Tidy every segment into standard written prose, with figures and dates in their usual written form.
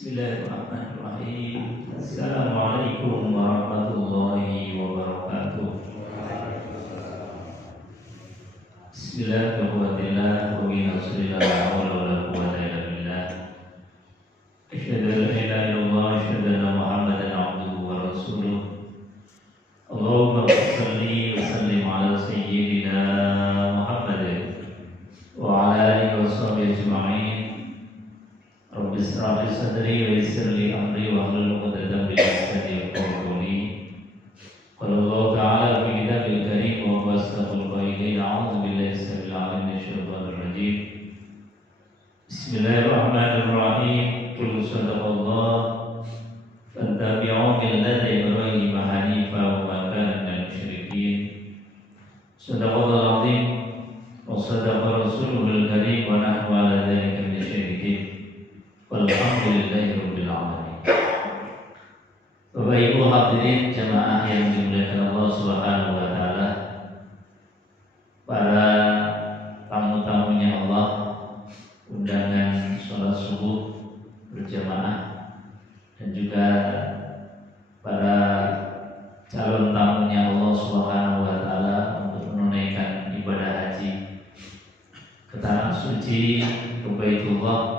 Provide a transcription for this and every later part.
Bismillahirrahmanirrahim. Assalamualaikum warahmatullahi wabarakatuh. Bismillahirrahmanirrahim. Wa binasrillah wa la quwwata illa billah. Asyhadu an la ilaha illallah wa asyhadu anna Muhammadan abduhu wa rasuluh. Allahumma shalli wa sallim ala sayyidina Muhammad wa ala alihi wa sahbihi ajma'in. Rabbi israh li sadri wa yassir li amri wa hlul 'uqdatam min lisani yafqahu qawli. Qala Allah ta'ala fi kitabil karim wa huwa asdaqul qailin. A'udzu billahi samil 'alim minasyaitonir rajim. Bismillahirrahmanirrahim. Qul sadaqallah fattabi'u millata Ibrahim hanifa wa ma kana minal musyrikin. Sadaqallahul 'azim wa sadaqa rasuluhul karim wa nahnu 'ala dzalika minasyahidin. Walhamdulillahirabbil alamin. Bapak Ibu hadirin jamaah yang dimuliakan Allah Subhanahu wa taala, para tamu-tamunya Allah, undangan sholat subuh berjamaah, dan juga para calon tamunya Allah Subhanahu wa taala untuk menunaikan ibadah haji ke tanah suci ke Baitullah.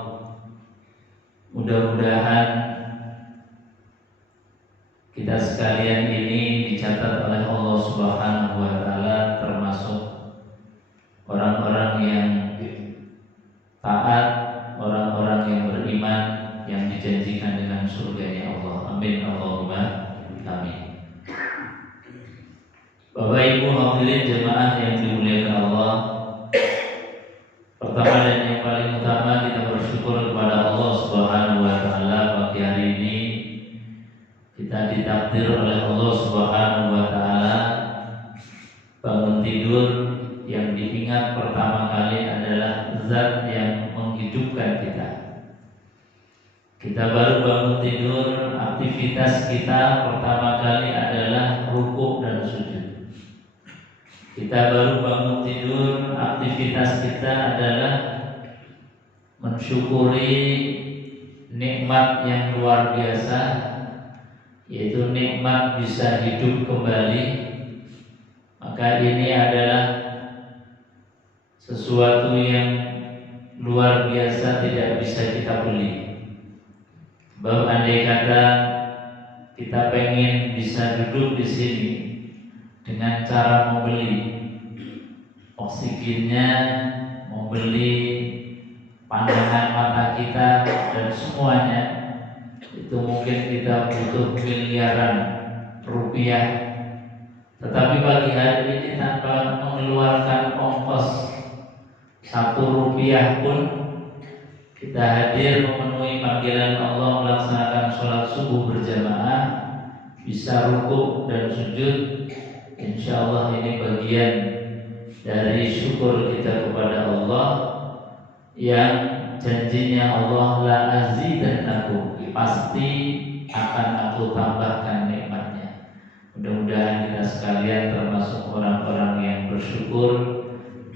Mudah-mudahan kita sekalian ini dicatat oleh Allah Subhanahu wa taala termasuk orang-orang yang taat, orang-orang yang beriman, yang dijanjikan dengan surganya Allah. Amin Allahumma amin. Bapak Ibu hadirin jemaah yang dimuliakan Allah, pertama dan yang paling utama kita bersyukur kepada Allah Subhanahu wa taala. Pagi hari ini kita ditakdir oleh Allah Subhanahu wa taala bangun tidur yang diingat pertama kali adalah zat yang menghidupkan kita. Kita baru bangun tidur, aktivitas kita pertama kali adalah rukuk dan sujud. Kita baru bangun tidur, aktivitas kita adalah mensyukuri nikmat yang luar biasa, yaitu nikmat bisa hidup kembali. Maka ini adalah sesuatu yang luar biasa, tidak bisa kita beli. Bahwa andai kata kita pengen bisa duduk di sini dengan cara membeli oksigennya, membeli pandangan mata kita dan semuanya, itu mungkin kita butuh miliaran rupiah. Tetapi pagi hari ini tanpa mengeluarkan ongkos 1 rupiah pun, kita hadir memenuhi panggilan Allah, melaksanakan sholat subuh berjamaah, bisa rukuk dan sujud. Insya Allah ini bagian dari syukur kita kepada Allah yang janjinya Allah, la azidannakum, pasti akan aku tambahkan nikmatnya. Mudah-mudahan kita sekalian termasuk orang-orang yang bersyukur,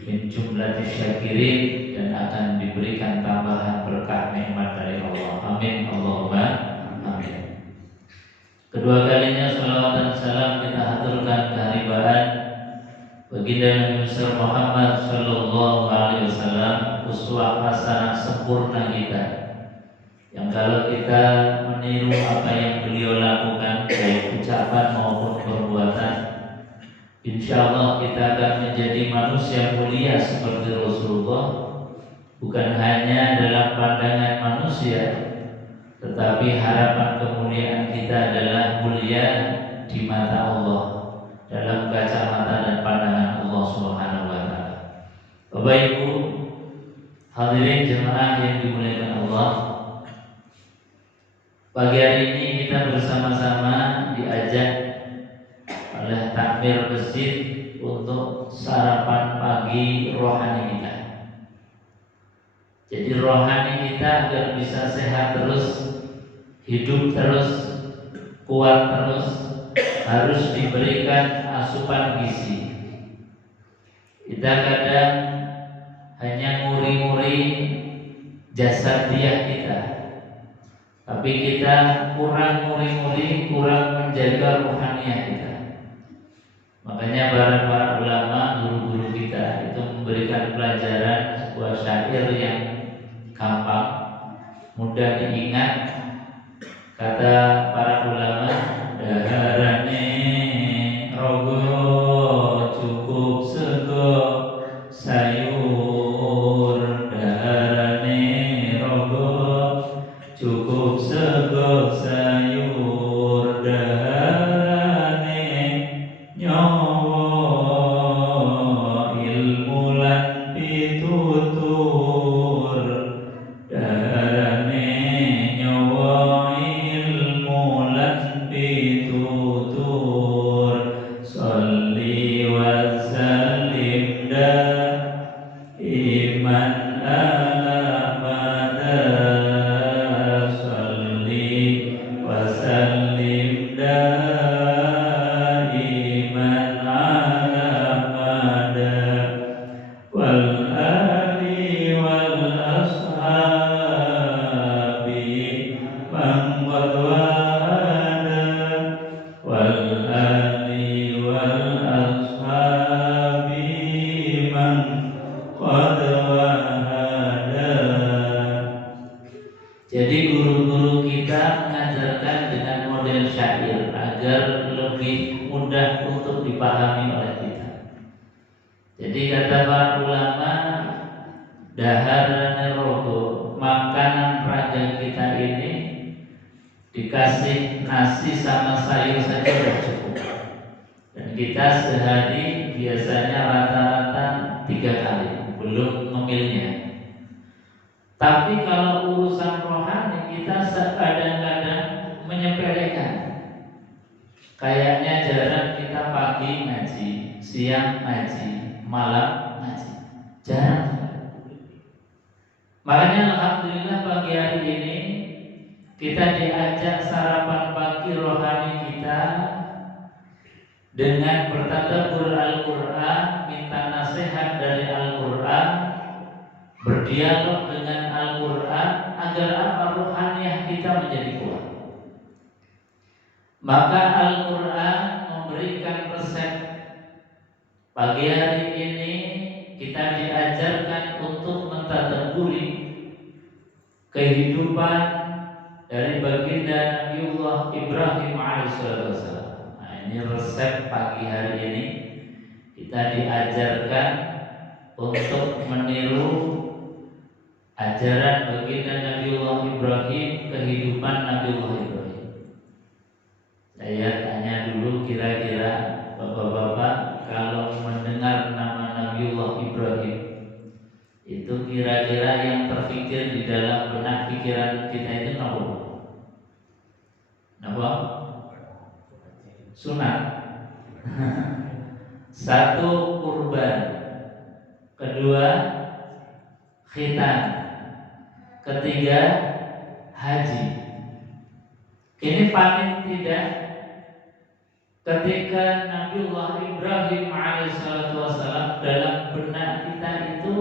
min jumlatis syakirin, dan akan diberikan tambahan berkah nikmat dari Allah. Amin Allahumma amin. Kedua kalinya salawat dan salam kita haturkan keharibaan baginda Nabi besar Muhammad sallallahu alaihi wasallam, uswah hasanah sempurna kita, yang kalau kita meniru apa yang beliau lakukan, baik ucapan maupun perbuatan, insya Allah kita akan menjadi manusia mulia seperti Rasulullah. Bukan hanya dalam pandangan manusia, tetapi harapan kemuliaan kita adalah mulia di mata Allah, dalam kacamata dan pandangan Allah Subhanahu wa taala. Bapak Ibu hadirin jemaah yang dimuliakan Allah, pagi hari ini kita bersama-sama diajak oleh takmir masjid untuk sarapan pagi rohani kita. Jadi rohani kita agar bisa sehat terus, hidup terus, kuat terus, harus diberikan asupan gizi. Kita kadang hanya nguri-nguri jasadiah kita, tapi kita kurang muri-muri, kurang menjaga rohaniah kita. Makanya para ulama, guru-guru kita itu memberikan pelajaran sebuah syair yang gampang, mudah diingat. Kata para ulama, daharane rogo cukup sego sayur, daharane rogo cukup sego sayur, daharane nyawa ilmu lan pitutur, daharane nyawa ilmu lan pitutur, sholli wa sallim iman ala mada, sholli wa sallim iman ala mada, wal ali wal ashabi man qad wahada, wal ali wal ashabi man qad wahada. Jadi guru-guru kita mengajarkan dengan model syair agar lebih mudah untuk dipahami oleh kita. Jadi kata para ulama, daharane rogo, makanan raga kita ini dikasih nasi sama sayur saja sudah cukup. Dan kita sehari biasanya rata-rata 3 kali, belum ngemilnya. Tapi kalau urusan rohani kita kadang-kadang menyepelekan. Kayaknya jarang kita pagi ngaji, siang ngaji, malam ngaji. Jarang. Makanya alhamdulillah pagi hari ini kita diajak sarapan pagi rohani kita dengan bertadabbur Al-Qur'an, minta nasihat dari Al-Qur'an, berdialog dengan Al-Qur'an agar apa rohaniah kita menjadi kuat. Maka Al-Qur'an memberikan resep. Pagi hari ini kita diajarkan untuk mentadabburi kehidupan dari baginda Nabiullah Ibrahim alaihissalam. Nah, ini resep pagi hari ini kita diajarkan untuk meniru ajaran baginda Nabiullah Ibrahim, kehidupan Nabiullah Ibrahim. Saya tanya dulu, kira-kira bapak-bapak kalau mendengar nama Nabiullah Ibrahim, itu kira-kira yang terfikir di dalam benak pikiran kita itu apa? Apa? Sunat. Satu, kurban. Kedua, khitan. Ketiga, haji. Ini paling tidak ketika Nabiullah Ibrahim alaihissalam dalam benak kita itu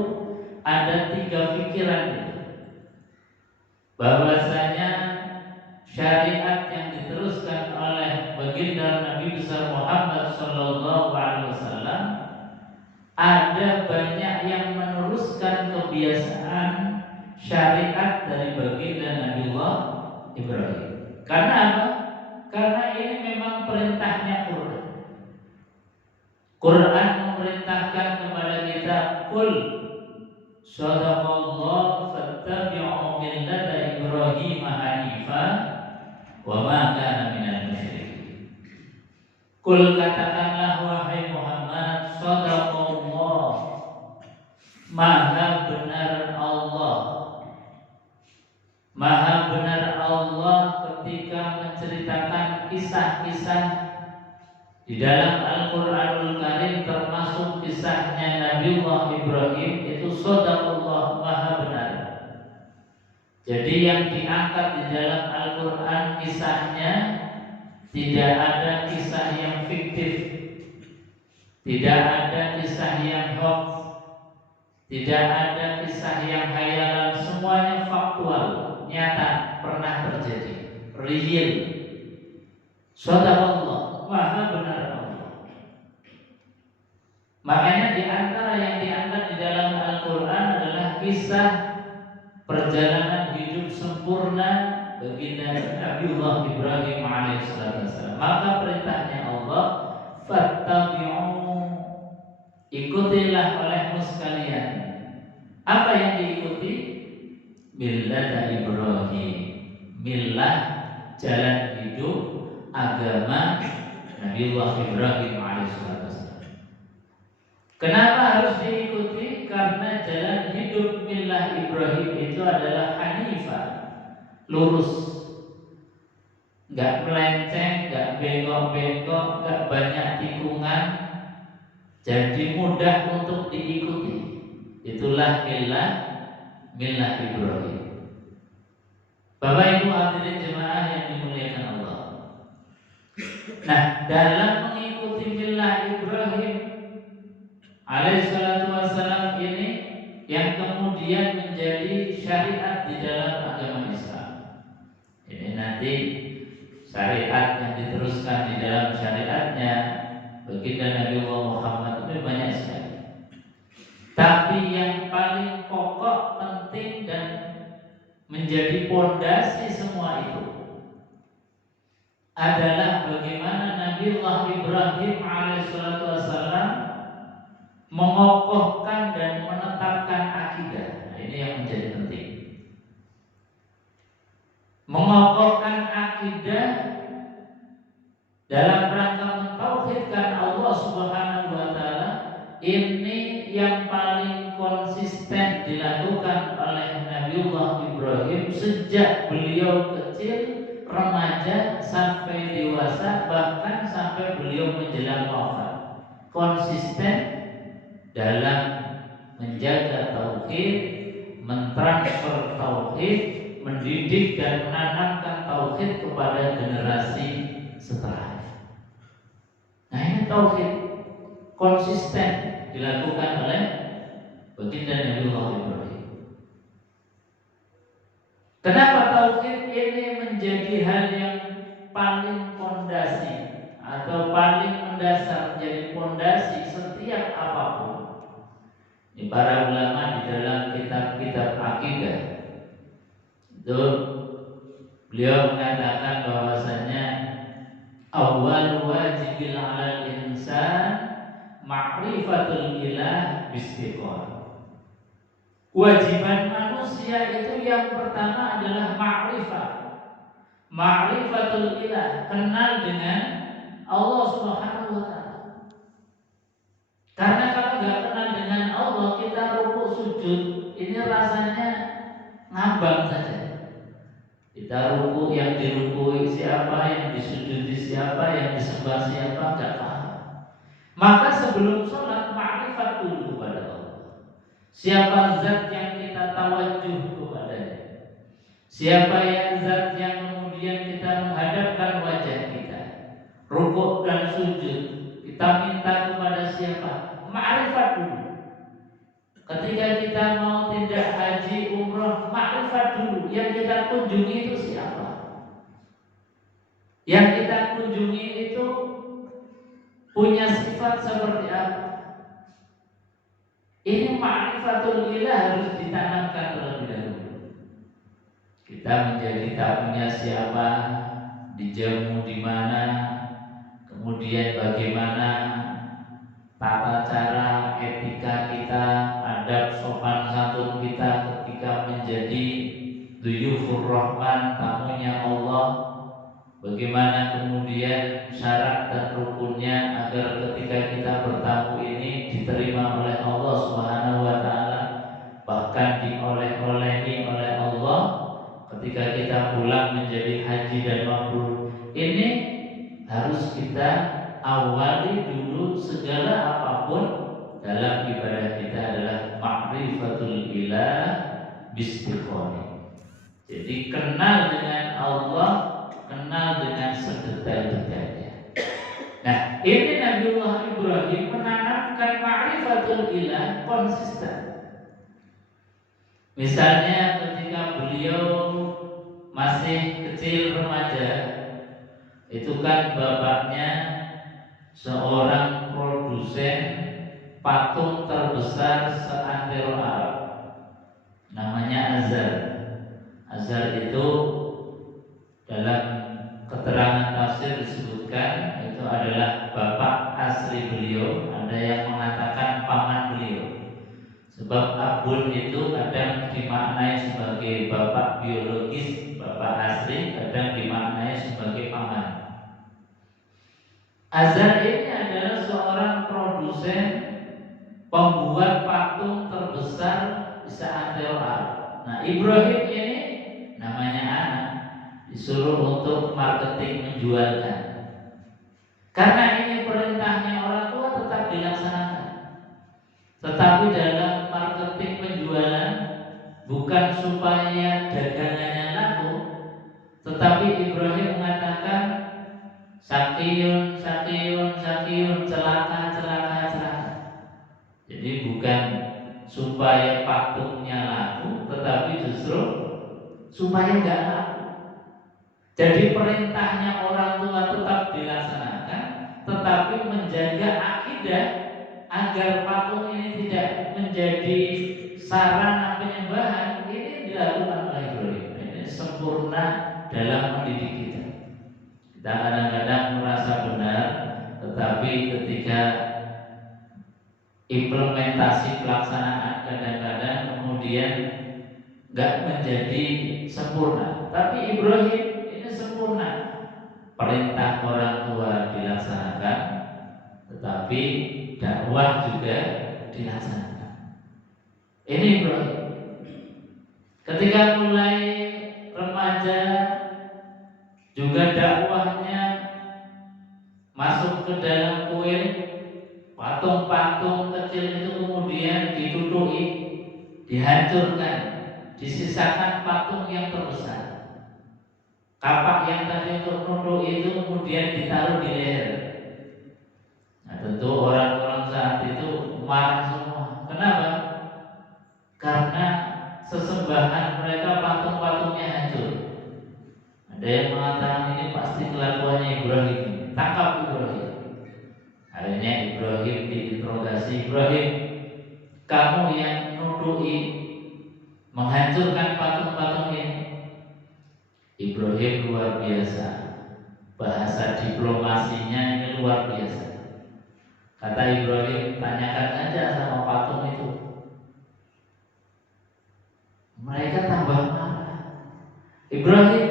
ada 3 pikiran itu. Bahwasanya syariat yang diteruskan oleh baginda Nabi besar Muhammad sallallahu alaihi wasallam, ada banyak yang meneruskan kebiasaan syariat dari baginda Nabiullah Ibrahim. Karena apa? Karena ini memang perintahnya Quran. Quran memerintahkan kepada kita, qul sadaqallahu fattabi'u millata Ibrahim hanifa wa ma kana minal musyrikin. Qul, katakanlah wahai Muhammad, sadaqallah, maha benar Allah. Maha benar Allah ketika menceritakan kisah-kisah di dalam Al-Qur'anul Karim, termasuk kisahnya Nabiullah Ibrahim, itu sadaqallah, maha benar. Jadi yang diangkat di dalam Al-Qur'an kisahnya tidak ada kisah yang fiktif, tidak ada kisah yang hoax, tidak ada kisah yang hayalan, semuanya faktual. nyata, pernah terjadi, real. Shadaqallah, maha benar Allah. Makanya di antara yang diangkat di dalam Al-Quran adalah kisah perjalanan hidup sempurna baginda Nabiullah Ibrahim alaihissalam. Maka perintahnya Allah, fattabi'u, ikutilah olehmu sekalian. Apa yang diikuti? Millat Ibrahim, millah, jalan hidup, agama Nabiullah Ibrahim alaihissalam. Kenapa harus diikuti? Karena jalan hidup millah Ibrahim itu adalah hanifah, lurus, nggak melenceng, nggak bengkok-bengkok, nggak banyak tikungan, jadi mudah untuk diikuti. Itulah millah Ibrahim. Bapak Ibu hadirin jemaah yang dimuliakan Allah. Nah, dalam mengikuti millah Ibrahim alaihissalatu wassalam ini yang kemudian menjadi syariat di dalam agama Islam. Ini nanti syariat yang diteruskan di dalam syariatnya baginda Nabiullah Muhammad itu banyak sekali. Tapi yang paling pokok, penting dan menjadi pondasi semua itu adalah bagaimana Nabiullah Ibrahim alaihissalatu wassalam mengokohkan dan menetapkan akidah. Nah, ini yang menjadi penting. Mengokohkan akidah dalam rangka mentauhidkan Allah Subhanahu wa taala, ini yang paling konsisten dilakukan oleh Nabiullah Ibrahim sejak beliau kecil, remaja sampai dewasa, bahkan sampai beliau menjelang wafat. Konsisten dalam menjaga tauhid, mentransfer tauhid, mendidik dan menanamkan tauhid kepada generasi setelahnya. Nah, ini tauhid konsisten dilakukan oleh baginda Nabiullah Ibrahim. Kenapa tauhid ini menjadi hal yang paling fondasi atau paling mendasar, menjadi fondasi setiap apapun? Ini para ulama di dalam kitab-kitab akidah itu beliau mengatakan bahwasanya awal wajibil 'alal insan ma'rifatul ilah bistiqamah. Kewajiban manusia itu yang pertama adalah ma'rifah. Ma'rifatul ilah, kenal dengan Allah Subhanahu wa taala. Karena kalau nggak kenal dengan Allah, kita rukuk sujud ini rasanya ngambang saja. Kita rukuk, yang dirukui siapa, yang disujudi siapa, yang disembah siapa, nggak paham. Maka sebelum sholat, ma'rifat dulu kepada Allah. Siapa zat yang kita tawajuh kepadanya? Siapa yang zat yang kemudian kita menghadapkan wajah kita? Rukuk dan sujud, kita minta kepada siapa? Ma'rifat dulu. Ketika kita mau tindak haji, umroh, ma'rifat dulu. Yang kita kunjungi itu siapa? Yang kita kunjungi itu punya sifat seperti apa? Ini ma'rifatul ilah harus ditanamkan terlebih dahulu. Kita menjadi tamunya siapa, dijamu di mana, kemudian bagaimana tata cara etika kita, adab sopan santun kita ketika menjadi duyufur rahman, tamunya Allah. Bagaimana kemudian syarat dan rukunnya agar ketika kita bertamu ini diterima oleh Allah Subhanahu wa taala, bahkan dioleh-olehi oleh Allah ketika kita pulang menjadi haji dan mabrur. Ini harus kita awali dulu. Segala apapun dalam ibadah kita adalah ma'rifatul ilah bistiqomah. Jadi kenal dengan Allah, kenal dengan sedetail-detailnya. Nah, ini Nabiullah Ibrahim menanamkan ma'rifatul ilah konsisten. Misalnya ketika beliau masih kecil remaja, itu kan bapaknya seorang produsen patung terbesar seantero Arab, namanya Azhar. Azhar itu dalam keterangan tafsir disebutkan itu adalah bapak asli beliau. Ada yang mengatakan paman beliau. Sebab abun itu kadang dimaknai sebagai bapak biologis, bapak asli, kadang dimaknai sebagai paman. Azhar ini adalah seorang produsen pembuat patung terbesar di seantero Arab. Nah, Ibrahim ini namanya anak disuruh untuk marketing, menjualkan. Karena ini perintahnya orang tua, tetap dilaksanakan. Tetapi dalam marketing penjualan bukan supaya dagangannya laku, tetapi Ibrahim mengatakan sakiyun, sakiyun, sakiyun, celaka, celaka, celaka. Jadi bukan supaya patungnya laku, tetapi justru supaya nggak laku. Jadi perintahnya orang tua tetap dilaksanakan, tetapi menjaga akidah agar patung ini tidak menjadi sarana penyembahan, ini dilakukan oleh Ibrahim. Ini sempurna dalam mendidik kita. Kita kadang-kadang merasa benar, tetapi ketika implementasi pelaksanaan kadang-kadang kemudian nggak menjadi sempurna. Tapi Ibrahim ini sempurna. Perintah orang tua dilaksanakan, tetapi dakwah juga dilaksanakan. Ini Ibrahim. Ketika mulai remaja juga dakwahnya masuk ke dalam kuil. Patung-patung kecil itu kemudian ditutupi, dihancurkan, disisakan patung yang terbesar. Kapak yang tadi untuk nutup itu kemudian ditaruh di leher. Nah, tentu orang-orang saat itu marah semua. Kenapa? Karena sesembahan mereka patung-patungnya hancur. Ada yang mengatakan ini pasti kelakuannya Ibrahim. Tangkap Ibrahim. Akhirnya Ibrahim diinterogasi. Ibrahim, kamu yang nuduhi menghancurkan patung-patung ini. Ibrahim luar biasa. Bahasa diplomasinya ini luar biasa. Kata Ibrahim, tanyakan aja sama patung itu. Mereka tambah marah. Ibrahim,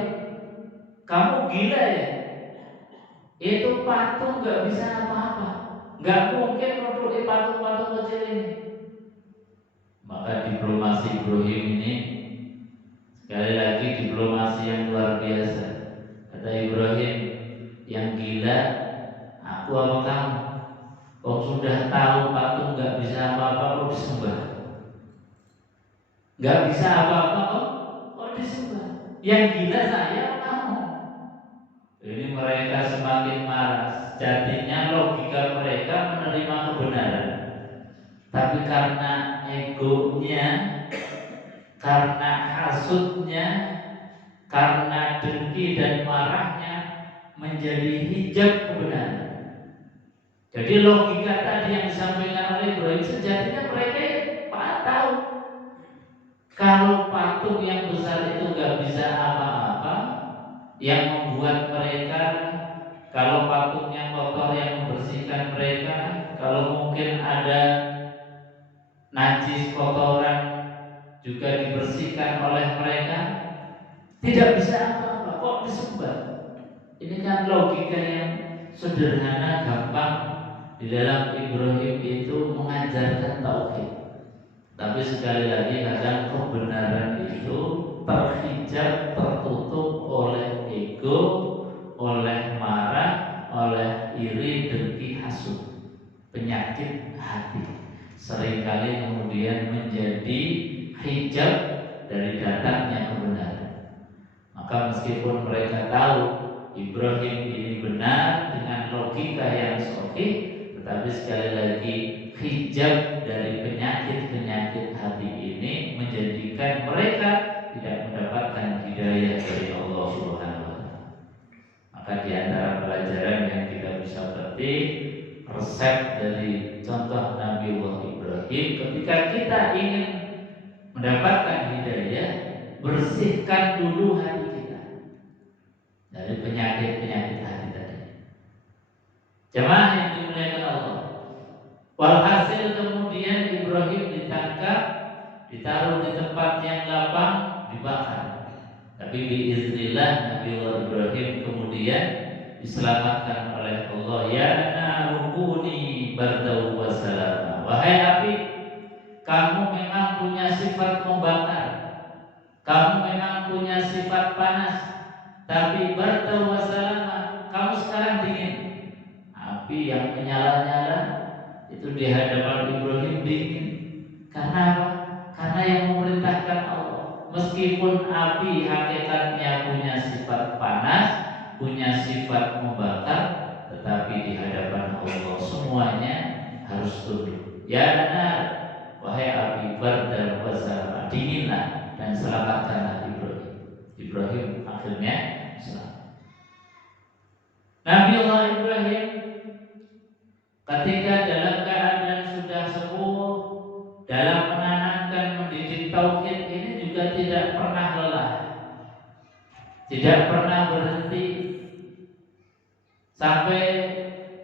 kamu gila ya? Itu patung gak bisa apa-apa, gak mungkin nutupi patung-patung kecil ini. Maka diplomasi Ibrahim ini sekali lagi diplomasi yang luar biasa. Kata Ibrahim, yang gila aku apa kamu? Kau sudah tahu patung gak bisa apa-apa, kok disembah? Gak bisa apa-apa kok disembah? Yang gila saya apa kamu? Ini mereka semakin marah. Sejatinya logika mereka menerima kebenaran, tapi karena egonya, karena hasutnya, karena dengki dan marahnya menjadi hijab kebenaran. Jadi logika tadi yang disampaikan oleh Ibrahim, sejatinya mereka tahu kalau patung yang besar itu gak bisa apa-apa. Yang membuat mereka, kalau patungnya kotor, yang membersihkan mereka, kalau mungkin ada najis kotoran juga dibersihkan oleh mereka, tidak bisa apa-apa, kok disembah. Ini kan logika yang sederhana, gampang di dalam Ibrahim itu mengajarkan tauhid. Tapi sekali lagi kadang kebenaran itu terhijab, tertutup oleh ego, oleh marah, oleh iri, dengki, hasud, penyakit hati. Seringkali kemudian menjadi hijab dari datangnya kebenaran. Maka meskipun mereka tahu Ibrahim ini benar dengan logika yang sahih, tetapi sekali lagi hijab dari penyakit-penyakit hati ini menjadikan mereka tidak mendapatkan hidayah dari Allah. seperti resep dari contoh Nabi Ibrahim. Ketika kita ingin mendapatkan hidayah, bersihkan dulu hati kita dari penyakit-penyakit hati tadi. Jemaah yang dimuliakan Allah, walhasil kemudian Ibrahim ditangkap, ditaruh di tempat yang lapang, dibakar. Tapi biiznillah Nabi Ibrahim kemudian diselamatkan oleh Allah. Ya narukuni bardaw wa salama. Wahai api, kamu memang punya sifat membakar, kamu memang punya sifat panas, tapi bardaw wa salama, kamu sekarang dingin. Api yang menyala-nyala itu di hadapan Ibrahim dingin. Karena apa? Karena yang memerintahkan Allah. Meskipun api hakikatnya punya sifat panas, punya sifat membakar, tetapi di hadapan Allah semuanya harus tunduk. Ya nar, wahai api, bardan wa salama, dinginlah dan selamatkanlah Ibrahim. Ibrahim akhirnya selamat. Nabi Allah Ibrahim ketika dalam keadaan sudah sepuh, dalam menanamkan mendidik tauhid ini juga tidak pernah lelah, tidak pernah berhenti, sampai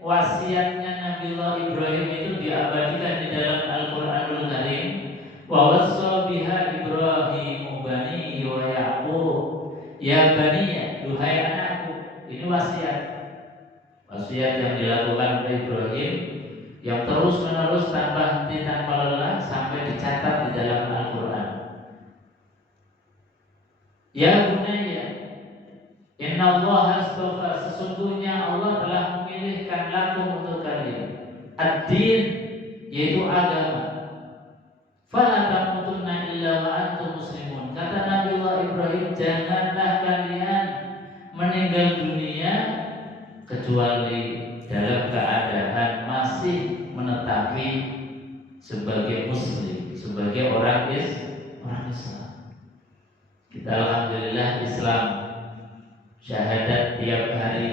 wasiatnya Nabiullah Ibrahim itu diabadikan di dalam Al-Qur'anul Karim. Wa wassa biha Ibrahim bani wa Yaqub, ya bani, duhai anakku. Ini wasiat yang dilakukan oleh Ibrahim, yang terus menerus tanpa henti tanpa lelah sampai dicatat di dalam Al-Quran. Ya bunayya, inna Allah astafa, sesungguhnya Allah telah memilihkan lakum untuk kalian ad-din, yaitu agama. Fala tamutunna illa wa antum muslimun. Kata Nabiullah Ibrahim, janganlah kalian meninggal dunia kecuali dalam keadaan masih menetapi sebagai muslim, sebagai orang Islam. Kita alhamdulillah Islam, syahadat tiap hari,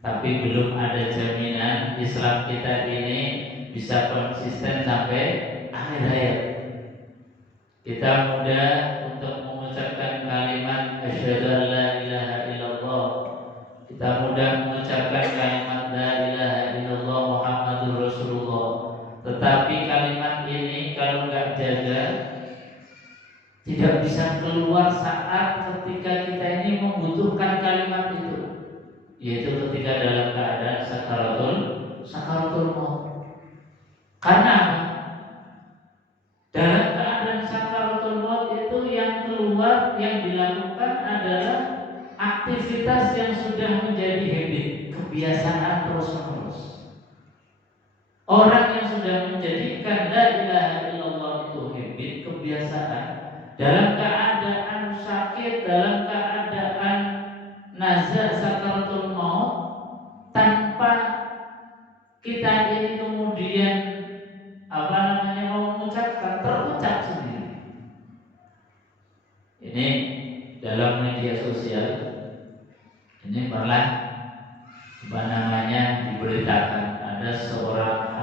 tapi belum ada jaminan Islam kita ini bisa konsisten sampai akhir hayat. Kita mudah untuk mengucapkan kalimat asyhadu an la ilaha illallah, kita mudah mengucapkan kalimat la ilaha illallah Muhammadur Rasulullah. Tetapi kalimat ini kalau nggak jaga, tidak bisa keluar saat ketika kita ini membutuhkan kalimat itu, yaitu ketika dalam keadaan sakaratul maut. Karena dalam keadaan sakaratul maut itu yang keluar, yang dilakukan adalah aktivitas yang sudah menjadi habit, kebiasaan terus-menerus. Orang yang sudah menjadikan la ilaha illallah itu habit, kebiasaan, dalam keadaan sakit, dalam keadaan nazar sakaratul maut, tanpa kita ini kemudian mau mengucapkan, terucap sendiri. Ini dalam media sosial ini pernah diberitakan ada seorang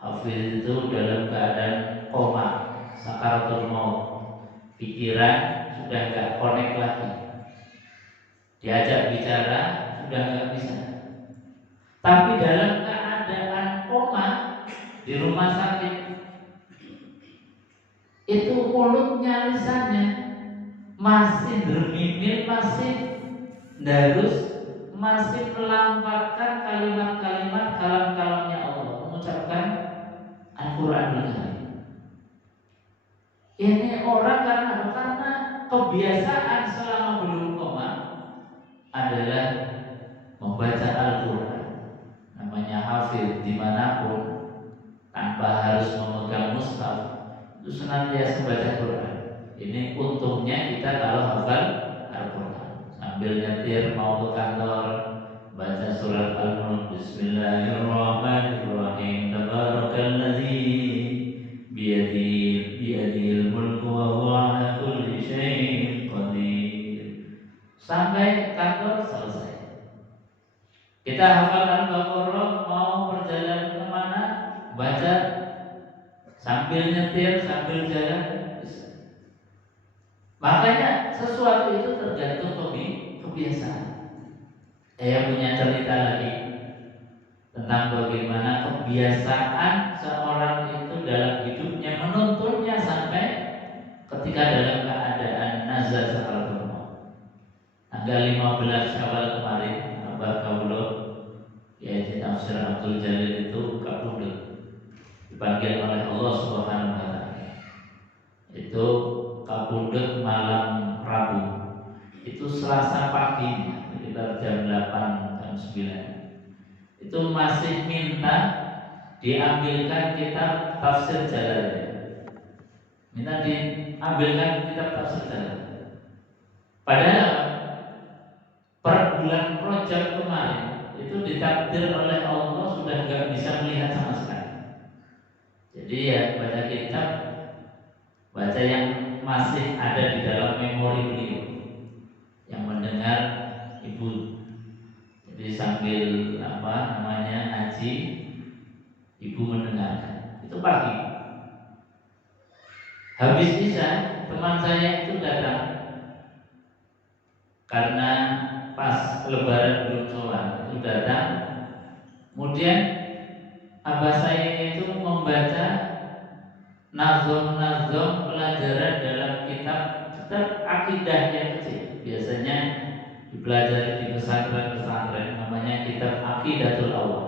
hafiz itu dalam keadaan koma, sakaratul maut, pikiran sudah nggak connect lagi, diajak bicara sudah nggak bisa, tapi dalam keadaan koma di rumah sakit itu mulutnya, lisannya masih bermimir, masih darus, masih melafalkan kalimat-kalimat kalam-kalamnya Allah, mengucapkan Al-Qur'anul Karim. Ini orang karena kebiasaan selama belum koma adalah membaca Al-Quran. Namanya hafiz dimanapun, tanpa harus memegang mushaf, itu senantiasa baca Quran. Ini untungnya kita kalau hafal Al-Quran, sambil nyetir mau ke kantor baca surat Al-Mulk, Bismillahirrahmanirrahim, Tabarakalladzi biyadihil mulku wa huwa ala kulli syai'in qadir, sampai kantor selesai. Kita hafal Al-Baqarah, mau perjalanan kemana, baca sambil nyetir, sambil jalan, bisa. Makanya sesuatu itu tergantung kebiasaan. Saya punya cerita lagi tentang bagaimana kebiasaan seorang itu dalam hidupnya menuntunnya sampai ketika dalam keadaan nazar sakaratul maut. Tanggal 15 Syawal kemarin, Abah Kaulo yaitu Tafsir Abdul Jalil itu kabudut dipanggil oleh Allah Subhanahu wa taala. Itu kabudut malam Rabu. Itu Selasa pagi, sekitar jam 8 jam 9. Itu masih minta diambilkan kitab Tafsir Jalalain. Minta diambilkan kitab Tafsir Jalalain. Padahal per bulan Rajab kemarin itu ditakdir oleh Allah sudah nggak bisa melihat sama sekali. Jadi ya baca kitab, baca yang masih ada di dalam memori beliau, yang mendengar ibu. Jadi sambil ngaji, ibu mendengarkan. Itu pagi. Habis isya, teman saya itu datang karena pas Lebaran belum sholat, itu datang. Kemudian abah saya itu membaca nazom-nazom pelajaran dalam kitab akidah yang kecil. Biasanya dipelajari di pesantren-pesantren, namanya kitab Aqidatul Awam.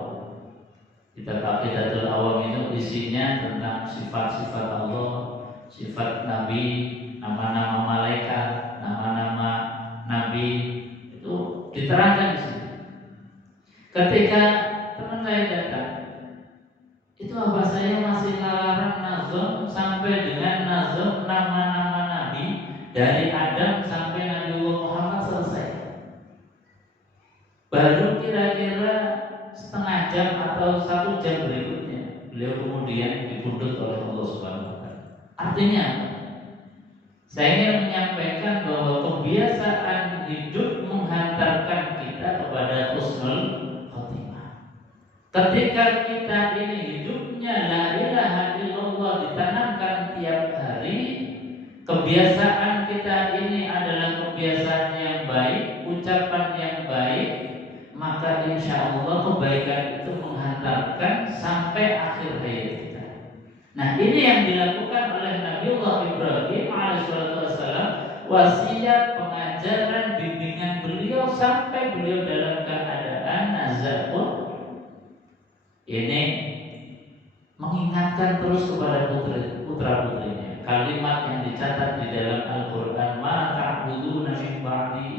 Kitab Aqidatul Awam itu isinya tentang sifat-sifat Allah, sifat Nabi, nama-nama malaikat, nama-nama Nabi, itu diterangkan di sini. Ketika teman saya datang, itu abah saya masih larang nazom sampai dengan nazom nama-nama Nabi dari Adam sampai Nabi Muhammad selesai. Baru kira-kira setengah jam atau 1 jam berikutnya beliau kemudian dipundhut oleh Allah Subhanahu wa taala. Artinya saya ingin menyampaikan bahwa kebiasaan hidup menghantarkan kita kepada husnul khotimah. Ketika kita ini hidupnya la ilaha illallah ditanamkan tiap hari, kebiasaan kita ini adalah kebiasaan yang baik, ucapan yang baik, maka insya Allah kebaikan itu menghantarkan sampai akhir hayat kita. Nah, ini yang dilakukan oleh Nabiullah Ibrahim alaihissalam, wasiat, pengajaran, bimbingan beliau sampai beliau dalam keadaan nazar pun ini mengingatkan terus kepada putra-putrinya. Kalimat yang dicatat di dalam Al-Quran, ma ta'buduna min ba'di,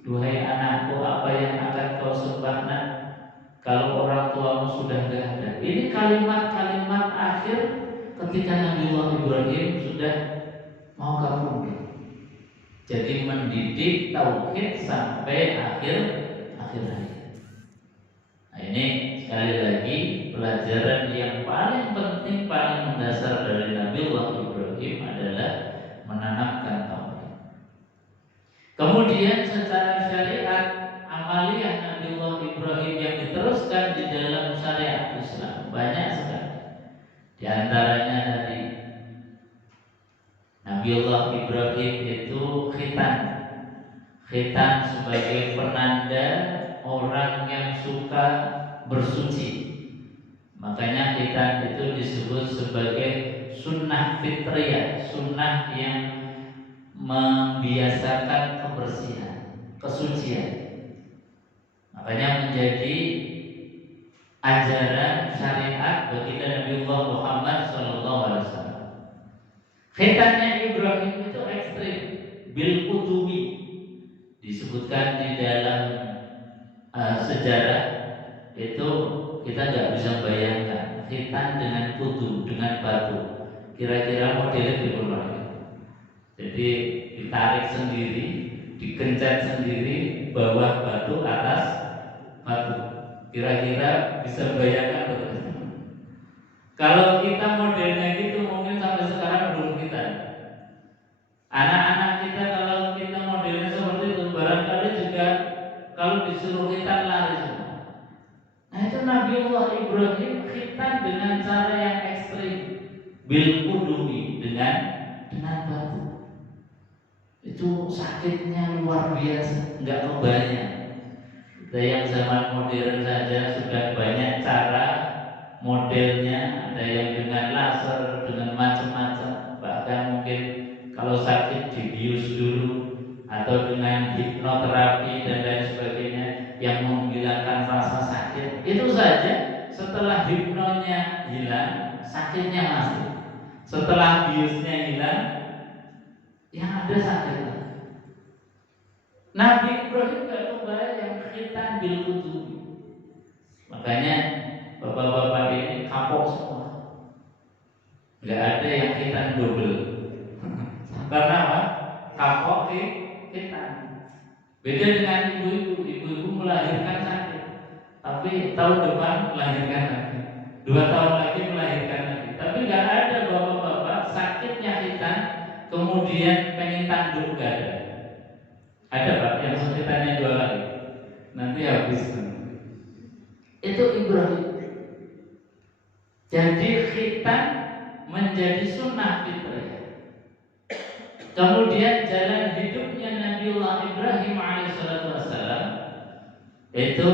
duhai anakku, apa yang akan kau sembah kalau orang tuamu sudah tidak ada. Ini kalimat-kalimat akhir ketika Nabiullah Ibrahim sudah mau kabur. Jadi mendidik tauhid sampai akhir hayat. Nah, ini sekali lagi pelajaran yang paling penting, paling mendasar dari Nabiullah Ibrahim adalah menanamkan tauhid. Kemudian secara syariat, amaliyah Nabiullah Ibrahim yang diteruskan di dalam syariat Islam banyak sekali. Di antaranya tadi Nabiullah Ibrahim itu khitan sebagai penanda orang yang suka bersuci. Makanya khitan itu disebut sebagai sunnah fitriyah, sunnah yang membiasakan kebersihan, kesucian. Makanya menjadi ajaran syariat baginda Nabiullah Muhammad SAW. Khitannya Ibrahim itu ekstrim, bil kutubi, disebutkan di dalam sejarah itu kita nggak bisa bayangkan khitan dengan kutu, dengan batu. Kira-kira modelnya bagaimana? Jadi ditarik sendiri, dikencet sendiri, bawah batu, atas batu. Kira-kira bisa bayangkan betul. Kalau kita modelnya gitu mungkin sampai sekarang belum kita. Anak-anak kita kalau kita modelnya seperti itu barangkali juga kalau disuruh kita lari semua. Ibrahim khitan dengan cara yang ekstrim, bil kudumi, dengan batu. Itu sakitnya luar biasa, nggak kebayang. Kita yang zaman modern saja sudah banyak cara modelnya, ada yang dengan laser, dengan macam-macam. Bahkan mungkin kalau sakit dibius dulu, atau dengan hipnoterapi dan lain sebagainya yang menghilangkan rasa sakit. Itu saja, setelah hipnonya hilang, sakitnya masih. Setelah biusnya hilang, yang ada sakit. Nabi Ibrahim gak kebayang khitan bil kutubi. Makanya bapak-bapak ini kapok semua. Gak ada yang khitan double. Karena apa? Kapok khitan. Beda dengan ibu-ibu. Ibu-ibu melahirkan sakit, tapi tahun depan melahirkan lagi, 2 tahun lagi melahirkan lagi. Tapi gak ada bapak-bapak sakitnya khitan kemudian pengen tanduk, gak ada. Ada Pak yang sakitannya 2 kali, nanti habis. Itu Ibrahim. Jadi khitan menjadi sunnah fitrah. Kemudian jalan hidupnya Nabiullah Ibrahim alaihissalam itu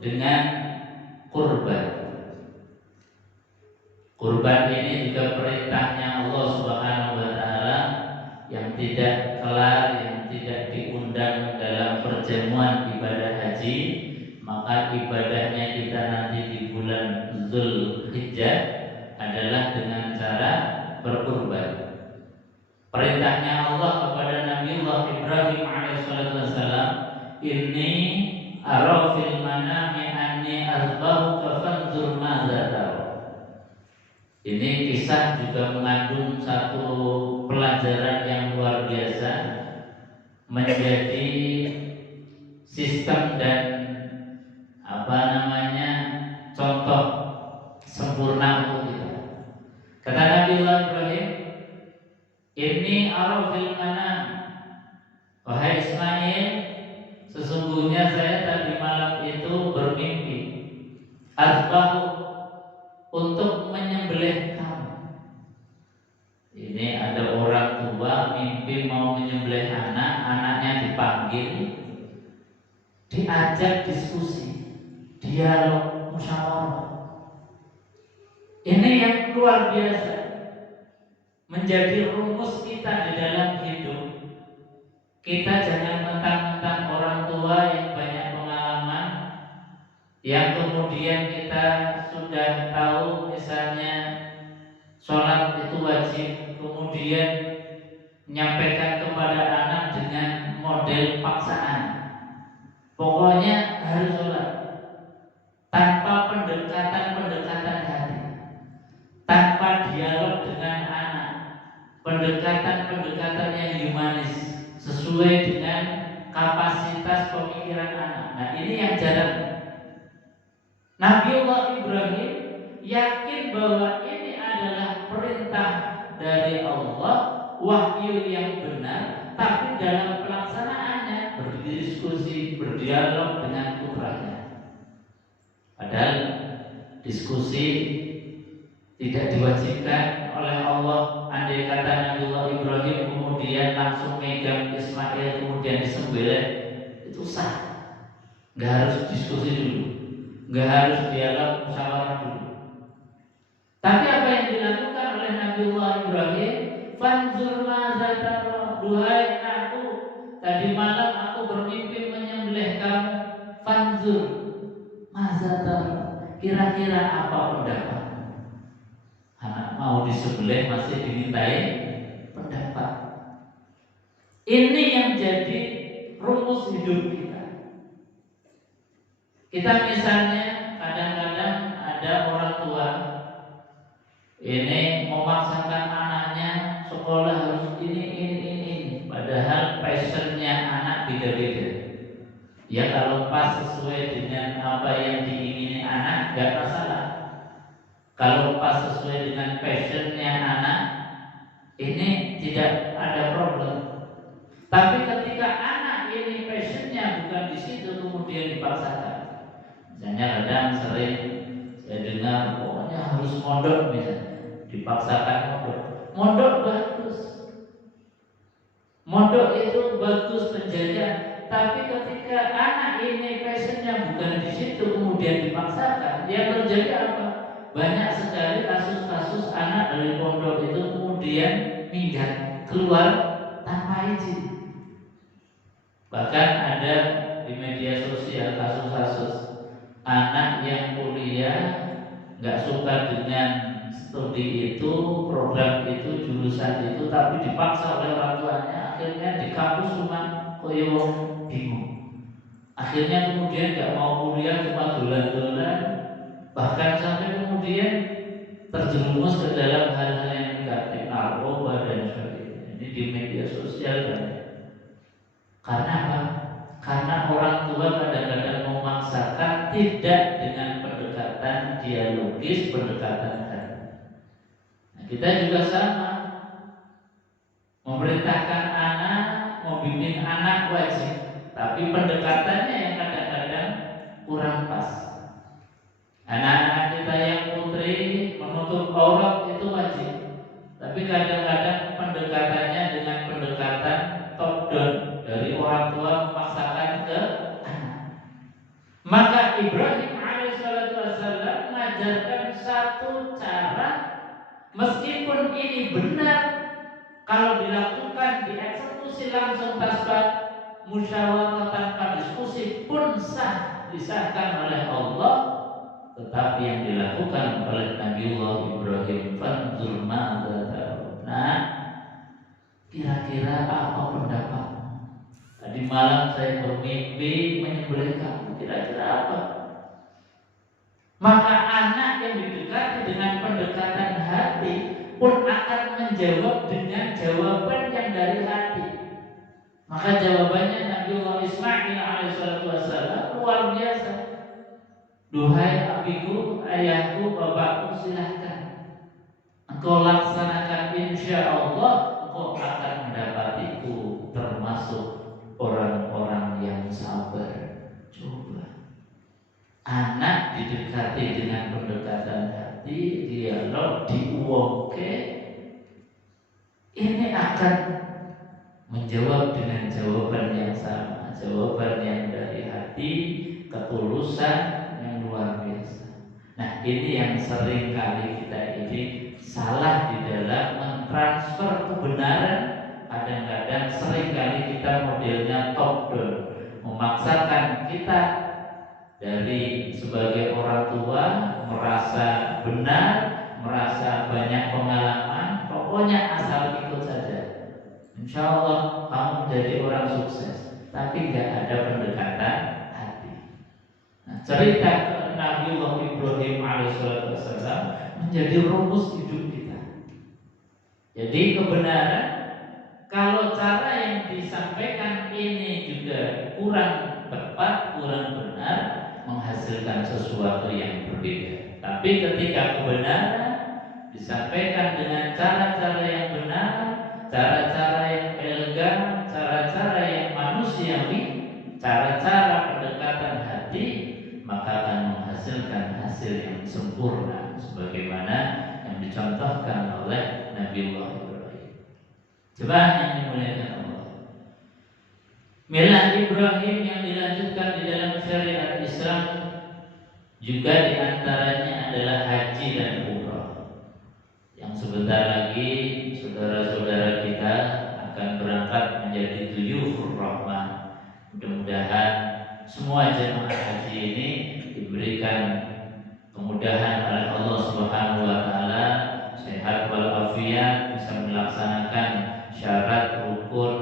dengan kurban. Kurban ini juga perintahnya Allah Subhanahu wa taala yang tidak kelar, yang tidak diundang dalam perjamuan ibadah haji. Maka ibadahnya kita nanti di bulan Zulhijjah adalah dengan cara berkurban. Perintahnya Allah kepada Nabiullah Ibrahim alaihissalam, "Inni ara fil manami anni azbahuka fanzur madza tara." Ini kisah juga mengandung satu pelajaran yang luar biasa, menjadi sistem dan contoh sempurna untuk kita. Kata Nabiullah Ibrahim, "Inni ara fil manam." Wahai Ismail, sesungguhnya saya tadi malam itu bermimpi, azbahu, untuk menyembelih kamu. Ini ada orang tua mimpi mau menyembelih anak, anaknya dipanggil, diajak diskusi, dialog, musyawarah. Ini yang luar biasa, menjadi rumus kita di dalam hidup. Kita jangan mentang-mentang orang tua yang banyak pengalaman, yang kemudian kita sudah tahu misalnya sholat itu wajib, kemudian menyampaikan kepada anak dengan model paksaan. Pokoknya harus sholat, tanpa pendekatan hati, tanpa dialog dengan anak, pendekatan yang humanis sesuai dengan kapasitas pemikiran anak. Nah, ini yang jarang. Nabiullah Ibrahim yakin bahwa ini adalah perintah dari Allah, wahyu yang benar, tapi dalam pelaksanaannya berdiskusi, berdialog dengan putranya. Padahal diskusi tidak diwajibkan oleh Allah. Andai kata Nabiullah Ibrahim kemudian langsung megang Ismail kemudian disembelih, itu sah. Nggak harus diskusi dulu, nggak harus dialog musyawarah dulu. Tapi apa yang dilakukan oleh Nabiullah Ibrahim? Fanzur madza tara, duhai aku, tadi malam aku bermimpi menyembelih kamu. Fanzur madza tara, kira-kira apa pendapat? Anak mau disembelih masih dimintai pendapat. Ini yang jadi rumus hidup kita. Kita misalnya kadang-kadang ada orang tua ini memaksakan anaknya sekolah harus ini. Padahal passionnya anak beda-beda. Ya kalau pas sesuai dengan apa yang diingini anak, gak masalah. Kalau pas sesuai dengan passionnya anak, ini tidak ada problem. Tapi ketika anak ini passionnya bukan di situ kemudian dipaksakan. Misalnya kadang sering Saya dengar pokoknya harus mondok misalnya, dipaksakan mondok. Mondok bagus, mondok itu bagus penjaga. Tapi ketika anak ini passionnya bukan di situ, kemudian dipaksakan, yang terjadi apa? Banyak sekali kasus-kasus anak dari pondok itu kemudian minggat keluar tanpa izin. Bahkan ada di media sosial kasus-kasus anak yang kuliah nggak suka dengan studi itu, program itu, jurusan itu, tapi dipaksa oleh orang tuanya. Akhirnya di kampus cuma koyo bingung. Akhirnya kemudian nggak mau kuliah, cuma dolan-dolan, bahkan sampai kemudian terjerumus ke dalam hal-hal yang negatif, narkoba dan sebagainya. Ini di media sosial kan. Karena apa? Karena orang tua kadang-kadang memaksakan tidak dengan pendekatan dialogis, pendekatan hati. Nah, kita juga sama, memerintahkan anak, membimbing anak wajib, tapi pendekatannya yang kadang-kadang kurang pas. Anak-anak kita yang putri menutup aurat itu wajib, tapi kadang-kadang pendekatannya dengan pendekatan top down dari orang tua memaksakan ke anak. Maka Ibrahim alaihissalam mengajarkan satu cara, meskipun ini benar kalau dilakukan, dieksekusi langsung tanpa musyawarah, tanpa diskusi pun sah, disahkan oleh Allah. Tetapi yang dilakukan oleh Nabiullah Ibrahim, fanzur ma'adha ta'una, kira-kira apa pendapat? Tadi malam saya bermimpi menyembelih kamu, kira-kira apa? Maka anak yang didekati dengan pendekatan hati pun akan menjawab dengan jawaban yang dari hati. Maka jawabannya Nabiullah Ismail alaihissalam luar biasa. Duhai abiku, ayahku, bapakku, silahkan engkau laksanakan, insya Allah engkau akan mendapatiku termasuk orang-orang yang sabar. Coba anak didekati dengan pendekatan hati, dialog, diuwoke, ini akan menjawab dengan jawaban yang sama, jawaban yang dari hati, ketulusan yang luar biasa. Nah, ini yang sering kali kita ini salah di dalam mentransfer kebenaran. Kadang-kadang sering kali kita modelnya top down, memaksakan kita dari sebagai orang tua merasa benar, merasa banyak pengalaman, pokoknya asal ikut saja. Insya Allah kamu menjadi orang sukses, tapi nggak ada pendekatan hati. Nah, cerita Nabiullah Ibrahim alaihissalam menjadi rumus hidup kita. Jadi kebenaran, kalau cara yang disampaikan ini juga kurang tepat, kurang benar, menghasilkan sesuatu yang berbeda. Tapi ketika kebenaran disampaikan dengan cara-cara yang benar, cara-cara yang elegan, cara-cara yang manusiawi, cara-cara pendekatan hati, maka akan menghasilkan hasil yang sempurna sebagaimana yang dicontohkan oleh Nabiullah Ibrahim. Coba yang dimuliakan Allah, milah Ibrahim yang dilanjutkan di dalam syariat Islam juga diantaranya adalah haji dan umrah, yang sebentar lagi saudara-saudara kita akan berangkat menjadi duyufur rahmah. Mudah-mudahan semua jemaah haji ini diberikan kemudahan oleh Allah Subhanahu wa taala, sehat walafiat, bisa melaksanakan syarat, rukun,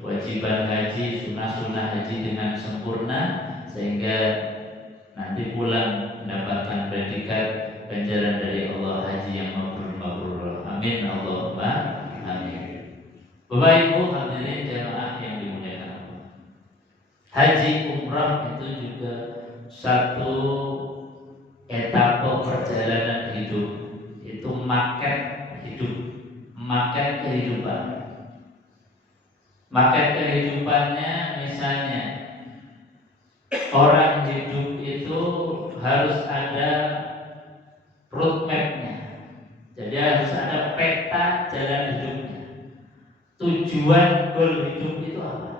kewajiban haji, sunnah-sunnah haji dengan sempurna, sehingga nanti pulang mendapatkan predikat ganjaran dari Allah, haji yang mabrur. Amin Allahumma amin. Bapak Ibu hadirin jamaah yang dimuliakan Allah, haji umrah itu juga satu etapa perjalanan hidup, itu maket hidup, maket kehidupan. Maket kehidupannya misalnya orang hidup itu harus ada roadmap-nya. Jadi harus ada peta jalan hidupnya. Tujuan goal hidup itu apa?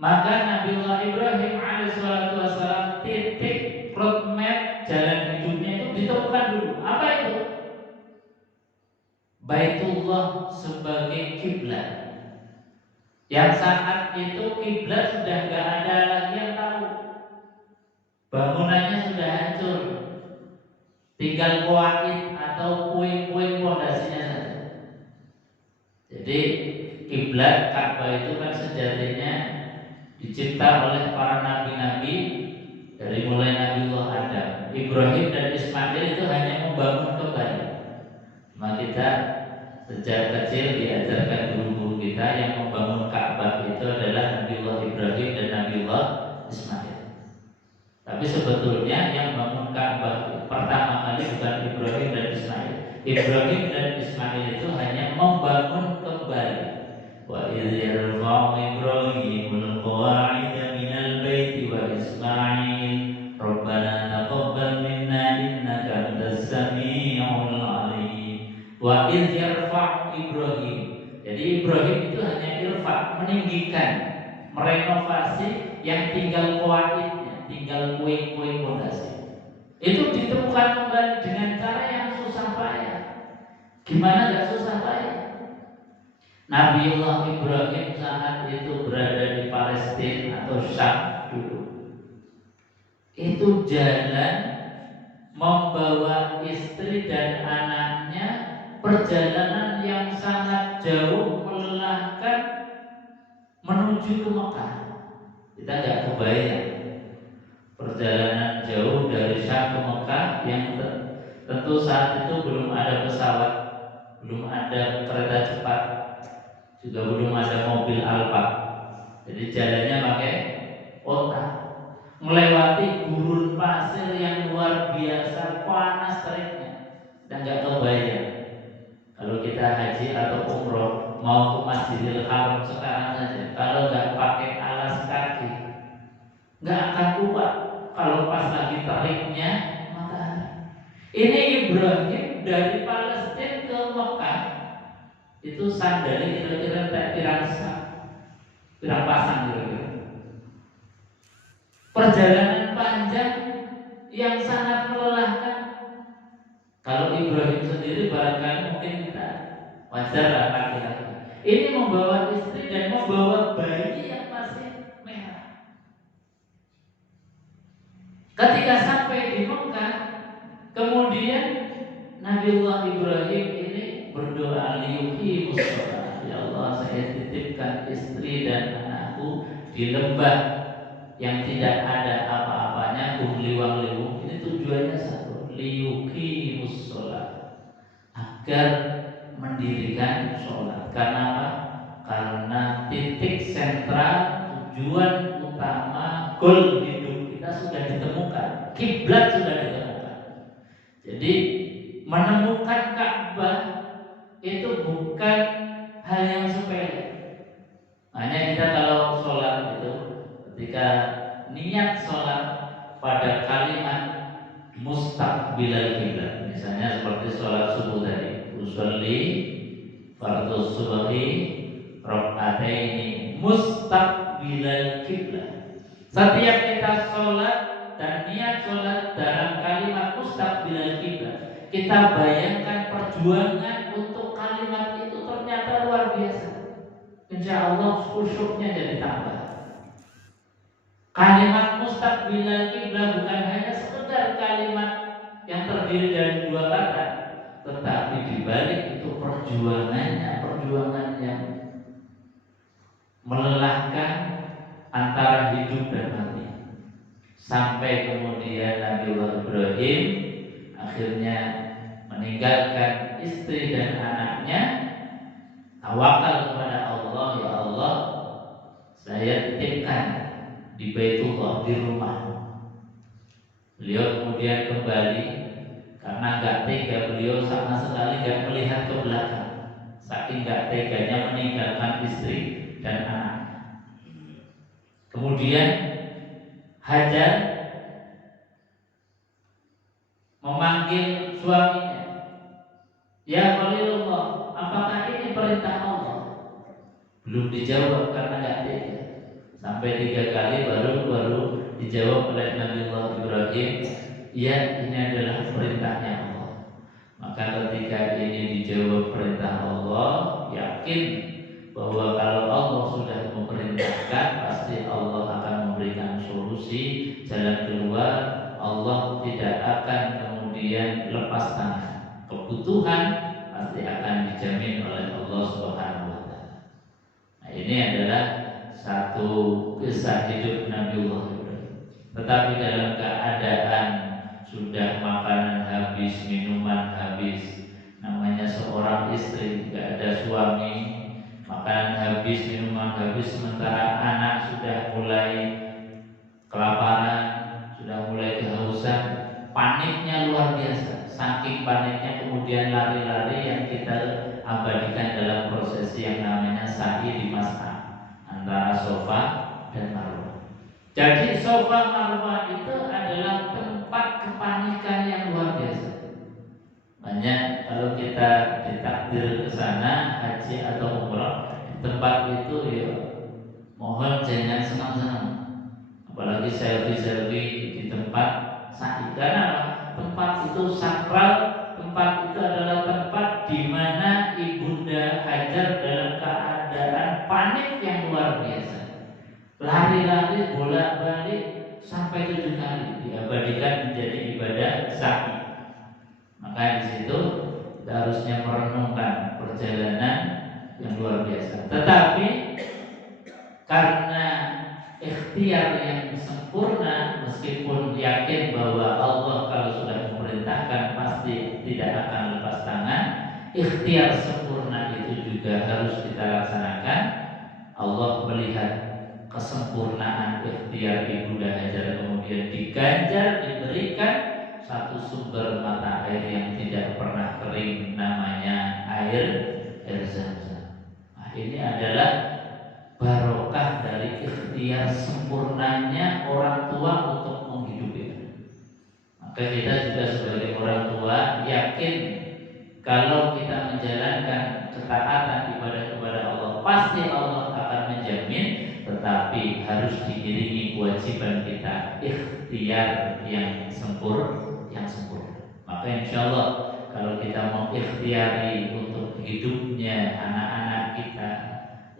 Maka Nabiullah Ibrahim alaihissalam titik roadmap jalan hidupnya itu ditemukan dulu. Apa itu? Baitullah sebagai kiblat. Yang saat itu kiblat sudah nggak ada lagi yang tahu. Bangunannya sudah hancur. Tinggal kuain atau puing-puing pondasinya saja. Jadi kiblat Ka'bah itu kan sejatinya dicipta oleh para nabi-nabi dari mulai Nabiullah Adam, Ibrahim dan Ismail itu hanya membangun kembali. Maka kita sejak kecil diajarkan guru-guru kita yang membangun Ka'bah itu adalah Nabiullah Ibrahim dan Nabiullah Ismail. Tapi sebetulnya yang bangun Ka'bah pertama kali bukan Ibrahim dan Ismail. Ibrahim dan Ismail itu hanya membangun kembali. Wa idh yarfa'u Ibrahimul qawa'ida minal baiti wa Ismail Rabbana taqabbal minna innaka antas sami'ul 'alim. Wa idh yarfa'u Ibrahim. Jadi Ibrahim itu hanya irfa, meninggikan, merenovasi yang tinggal qawaidnya, tinggal puing-puing fondasi. Itu ditemukan kembali dengan cara yang susah payah. Gimana gak susah payah? Nabiullah Ibrahim saat itu berada di Palestina atau Syam dulu. Itu jalan membawa istri dan anaknya, perjalanan yang sangat jauh, melelahkan, menuju ke Mekah. Kita gak kebayang perjalanan jauh dari Syam ke Mekah yang tentu saat itu belum ada pesawat, belum ada kereta cepat, juga belum ada mobil Alphard. Jadi jalannya pakai onta, melewati gurun pasir yang luar biasa panas teriknya. Dan nggak kebayang kalau kita haji atau umroh mau ke Masjidil Haram sekarang saja, kalau nggak pakai alas kaki nggak akan kuat kalau pas lagi teriknya matahari. Ini Ibrahim dari Palestina ke Mekah itu sandalnya kira-kira pirang pasang kira-kira. Perjalanan panjang yang sangat melelahkan. Kalau Ibrahim sendiri barangkali mungkin kita wajar lah laki-laki. Ini membawa istri dan membawa bayi yang masih merah. Ketika sampai di Mekah, kemudian Nabiullah Ibrahim ini berdoa liyuqimus shalah. Ya Allah, saya titipkan istri dan anakku di lembah yang tidak ada apa-apanya, liwang-liwung. Ini tujuannya satu, liyuqimus shalah, agar mendirikan sholat. Karena apa? Karena titik sentral, tujuan utama, goal hidup kita sudah ditemukan, kiblat sudah ditemukan. Jadi menemukan Ka'bah itu bukan hal yang sepele. Hanya kita kalau sholat itu, ketika niat sholat pada kalimat mustaqbilal kiblat, misalnya seperti sholat subuh tadi, usolli fardhu subhi raka'ataini mustaqbilal kiblat. Setiap kita sholat dan niat sholat dalam kalimat mustaqbilal kiblat, kita bayangkan perjuangan untuk kalimat itu ternyata luar biasa. Insya Allah khusyuknya jadi tambah. Kalimat mustaqbilal kiblat bukan hanya sekedar kalimat yang terdiri dari dua kata, tetapi dibalik itu perjuangan yang melelahkan antara hidup dan mati. Sampai kemudian Nabiullah Ibrahim akhirnya meninggalkan istri dan anaknya, tawakal kepada Allah. Ya Allah, saya titipkan di Baitullah, di rumah. Beliau kemudian kembali karena gak tega, beliau sama sekali gak melihat ke belakang, saking gak teganya meninggalkan istri dan anaknya. Kemudian Hajar memanggil suaminya, "Ya Khalilullah, apakah ini perintah Allah?" Belum dijawab karena nggak tega. Sampai 3 kali baru dijawab oleh Nabiullah Ibrahim, "Ya, ini adalah perintahnya Allah." Maka ketika ini dijawab perintah Allah, yakin bahwa kalau Allah sudah memerintahkan, pasti Allah akan memberikan solusi, jalan keluar. Allah tidak akan kemudian lepas tangan. Kebutuhan pasti akan dijamin oleh Allah Subhanahu wa taala. Nah, ini adalah satu kisah hidup Nabiullah Ibrahim. Tetapi dalam keadaan sudah makanan habis, minuman habis, namanya seorang istri, tidak ada suami, makanan habis, minuman habis, sementara anak sudah mulai kelaparan, sudah mulai kehausan, paniknya luar biasa. Saking paniknya kemudian lari-lari yang kita abadikan dalam prosesi yang namanya sa'i di Mas'ah antara Safa dan Marwah. Jadi Safa Marwah itu adalah tempat kepanikan yang luar biasa. Banyak kalau kita ditakdir ke sana haji atau umrah, di tempat itu ya mohon jangan senang-senang. Apalagi selfie di tempat sa'i, karena tempat itu sakral, tempat itu adalah tempat di mana Ibunda Hajar dalam keadaan panik yang luar biasa, lari-lari bolak-balik sampai 7 kali diabadikan menjadi ibadah sa'i. Maka di situ kita harusnya merenungkan perjalanan yang luar biasa. Tetapi karena ikhtiar yang sempurna, meskipun yakin bahwa Allah kalau sudah memerintahkan pasti tidak akan lepas tangan, ikhtiar sempurna itu juga harus kita laksanakan. Allah melihat kesempurnaan ikhtiar Ibunda Hajar, kemudian diganjar, diberikan satu sumber mata air yang tidak pernah kering, namanya air Zam-Zam. Nah, ini adalah barokah dari ikhtiar sempurnanya orang tua untuk menghidupi. Maka kita juga sebagai orang tua yakin kalau kita menjalankan ketaatan ibadah kepada Allah, pasti Allah akan menjamin. Tetapi harus diiringi kewajiban kita ikhtiar yang sempurna. Maka insya Allah kalau kita mengikhtiari untuk hidupnya anak-anak kita,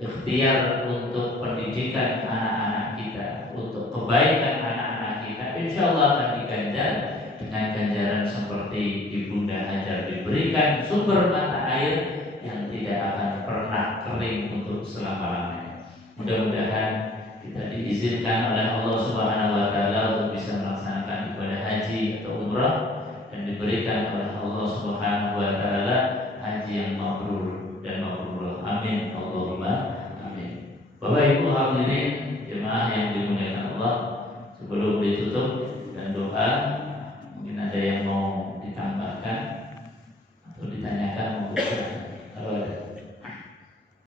ikhtiar untuk pendidikan anak-anak kita, untuk kebaikan anak-anak kita, insya Allah akan diganjar dengan ganjaran seperti Ibunda Hajar, diberikan sumber mata air yang tidak akan pernah kering untuk selama-lamanya. Mudah-mudahan kita diizinkan oleh Allah Subhanahu wa taala untuk bisa melaksanakan ibadah haji atau umrah, dan diberikan oleh Allah Subhanahu wa taala haji yang mabrur dan mabrur. Amin Allahumma amin. Bapak Ibu hadirin jemaah yang dimuliakan Allah, sebelum ditutup dan doa,